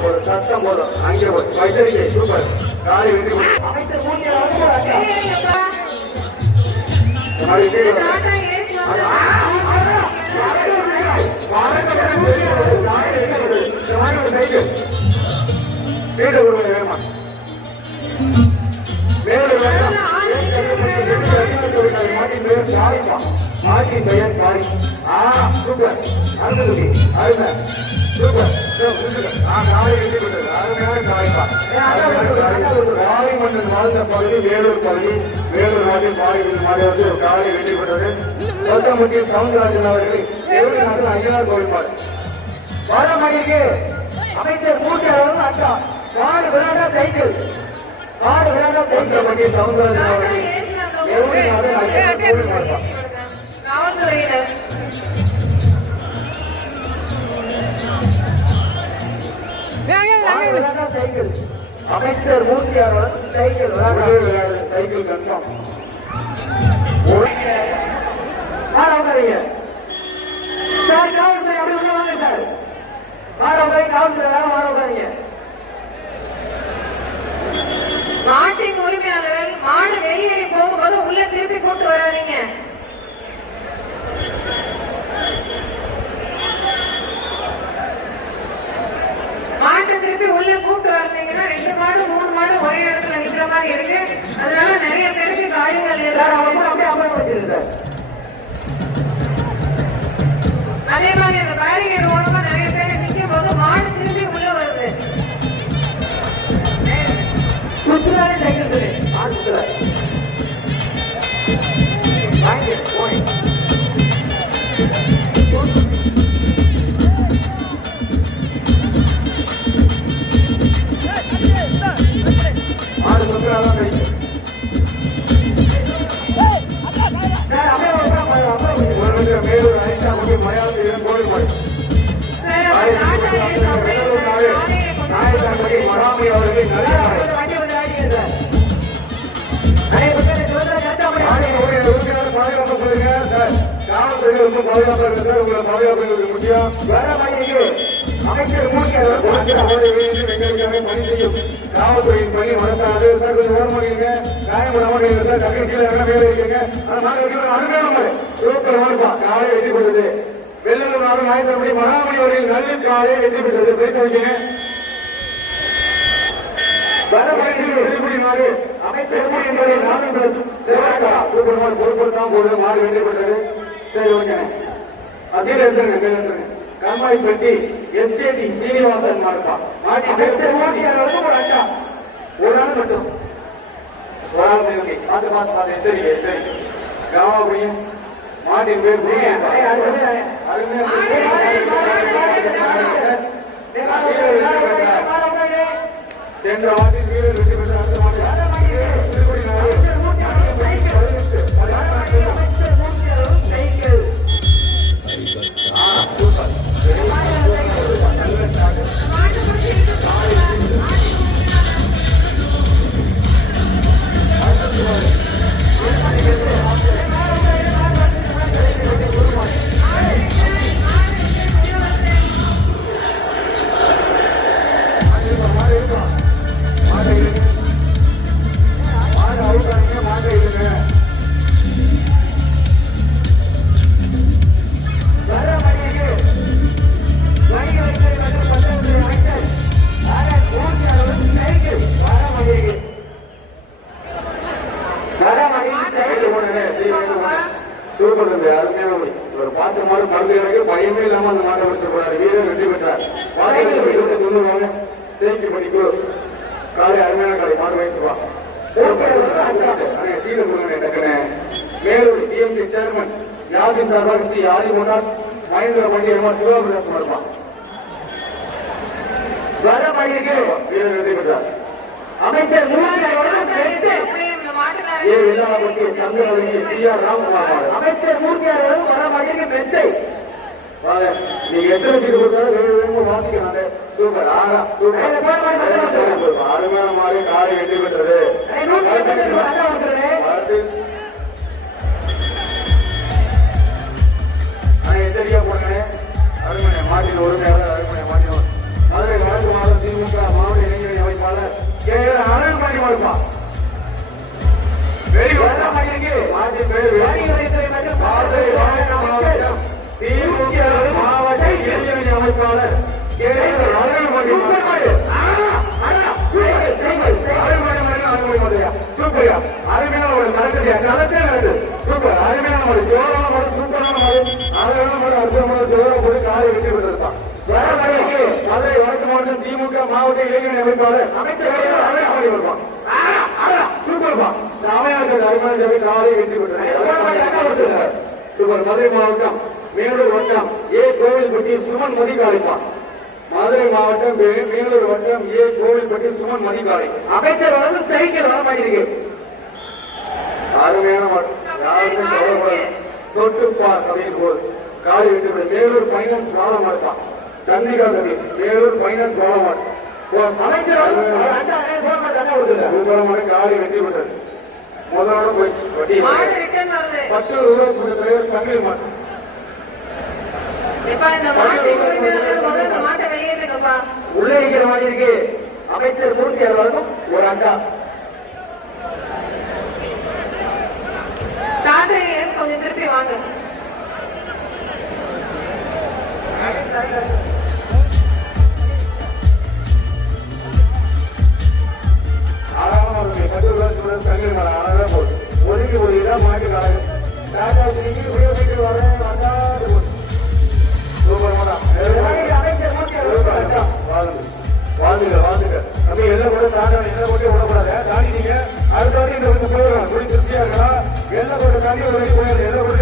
ஒரு சத்தம் போதும் அங்கே வைத்தறிக்கை சூப்பர் காலை வெற்றி அமைச்சர் சைக்கிள் வீடு கொடுங்க வேணுமா மாட்டின் பெயர் மாறி சூப்பர் அருமைக்குடி அருமை சூப்பர் காலை வெற்றி பெற்றது அருமையான காளிமன்னன் வாழ்ந்த பகுதி வேலூர் பகுதி வேலூர் நாட்டில் மாறி வந்து காலை வெற்றி பெற்றது கோத்தமுட்டியில் சவுந்தரராஜன் அவர்கள் வேலூர் நாட்டில் ஐயனார் கோவில் மாடு வாழமணிக்கு அமைச்சர் மூட்டை அளவு அக்கா மாடு விளையாட சைக்கிள் மாடு விளையாட சைக்கிள் சவுந்தரராஜன் அவர்கள் வேலூர் நாட்டில் ஐயனார் கோவில் மாடு காவல்துறையினர் சைக்கிள் அமைச்சர் மூர்த்தி அவர்கள் சைக்கிள் சைக்கிள் கன்ஃபார்ம் சார் காவல்துறை அப்படி உள்ள வாங்க சார் காவல்துறை வேற வாங்க மாட்டின் உரிமையாளர்கள் மாடு வெளியேறி போகும்போது உள்ள திருப்பி கூட்டு வராதீங்க. மாட்டை திருப்பி உள்ள கூப்பிட்டு வந்தீங்கன்னா 2 மாடு 3 மாடு ஒரே இடத்துல நிக்கிற மாதிரி இருக்கு. அதனால நிறைய பேருக்கு காயங்கள் அதே மாதிரி அந்த பேரிகேட் மூலமா நிறைய பேர் நிக்கும் போது மாடு திருப்பி உள்ள வருது. சுற்றுலாவே சைக்கிள் சொல்லி சுற்றுலா அமைச்சர் பணி செய்யும் காவல்துறையின் பணி வளர்த்தாது சார் கொஞ்சம் ஓரமாங்க காயப்படாம சார் டக்கு கீழே வேலை இருக்குங்க சூப்பர் ஓடுப்பா காலை வெற்றி பெற்றது வெள்ளூர் நாடு ஆயிரத்தி மகாமணி அவர்கள் நல்ல காலை வெற்றி பெற்றது பேச வைக்கங்க அமைச்சர் சூப்பர் மாடு பொருட்படுத்தாம போது மாடு வெற்றி பெற்றது சரி ஓகே அசீல் எடுத்துருங்க கம்மாய்பட்டி எஸ்கேடி சீனிவாசன் மாடுப்பா மாட்டி ஒரு அண்டா ஒரு ஆள் மட்டும் ஒரு ஆள் பார்த்து எச்சரிக்கை எச்சரிக்கை கமாபுரியும் மாட்டின் பேர் சென்ற மாட்டின் வீரர் வெற்றி பெற்ற அடுத்த மாட்டு சூப்பர் தம்பி அருமையான ஒரு பாத்திர மாடு பறந்து கிடக்கு பயமே இல்லாம அந்த மாட்டை வச்சிருப்பாரு வீரர் வெற்றி பெற்றார் 90 சேர்க்கை பண்ணிக்கோ காலை அருமையான காலை மாடு வச்சிருப்பா சீட கொடுங்க டக்குன்னு வேலூர் டிஎம்கே சேர்மன் யாசின் சார்பாக ஸ்ரீ ஆதி மோட்டாஸ் மகேந்திர மண்டி எம்ஆர் சிவபிரதாஸ் மாடுப்பா வர மணிக்கு வீரர் வெற்றி பெற்றார் அமைச்சர் அமைச்சர் மூர்த்தியார் வர மாட்டேங்க மெத்தை நீங்க எத்தனை சீட்டு கொடுத்தாலும் வாசிக்கிறாங்க சூப்பர் ஆகா சூப்பர் அருமையான மாடு காலை வெற்றி பெற்றது மாவட்டத்தின் பெயர் மதுரை மாவட்டம் திமுக மாவட்ட இளைஞரணி அமைப்பாளர் சூப்பரியா அருமையான ஒரு நடக்குது கலத்தே நடக்குது சூப்பர் அருமையான ஒரு ஜோரமான ஒரு சூப்பரான ஒரு அழகான ஒரு அற்புதமான ஜோரம் போது காலை வெற்றி பெற்றிருப்பான் மதுரை வடக்கு மாவட்டம் திமுக மாவட்ட இளைஞர் அமைப்பாளர் அமைச்சர் வருவான் சூப்பர்பா சாமியார் அருமையான சொல்லி காலை வெற்றி பெற்றார் சூப்பர் மதுரை மாவட்டம் மேலூர் வட்டம் ஏ கோவில்பட்டி சுமன் மதிக்கு அழைப்பான் மதுரை மாவட்டம் மேலூர் வட்டம் ஏ கோவில்பட்டி சுமன் மதிக்காலை அமைச்சர் வந்து சைக்கிள் வர மாட்டிருக்கு அருமையான தொட்டுப்பார் அப்படின்னு போது காலை விட்டு மேலூர் பைனான்ஸ் பாலமாட்டான் தன்னிகா கதி மேலூர் பைனான்ஸ் பாலமாட் அமைச்சர் சூப்பரமான காலை வெற்றி பெற்றது முதலோட போயிடுச்சு பட்டூர் ஊராட்சி மன்ற தலைவர் சங்கிலி மாட்டு உள்ள இருக்கிற மாதிரி இருக்கு அமைச்சர் மூர்த்தி அவர்களுக்கும் ஒரு அண்டா கொஞ்சம் திருப்பி வாங்க ஒதுக்கி ஒரு இடம் மாட்டு காலம் டாடா சினிக்கு உயர்வுக்கு வர வாழ்ந்துங்க நம்ம எல்லாம் கூட தாண்டி எல்லாம் கூட விடக்கூடாது தாண்டிட்டீங்க அடுத்த வாட்டி இந்த போயிடலாம் திருப்தியா இருக்கலாம் எல்லாம் கூட தாண்டி ஒரு போயிடலாம் எல்லாம் கூட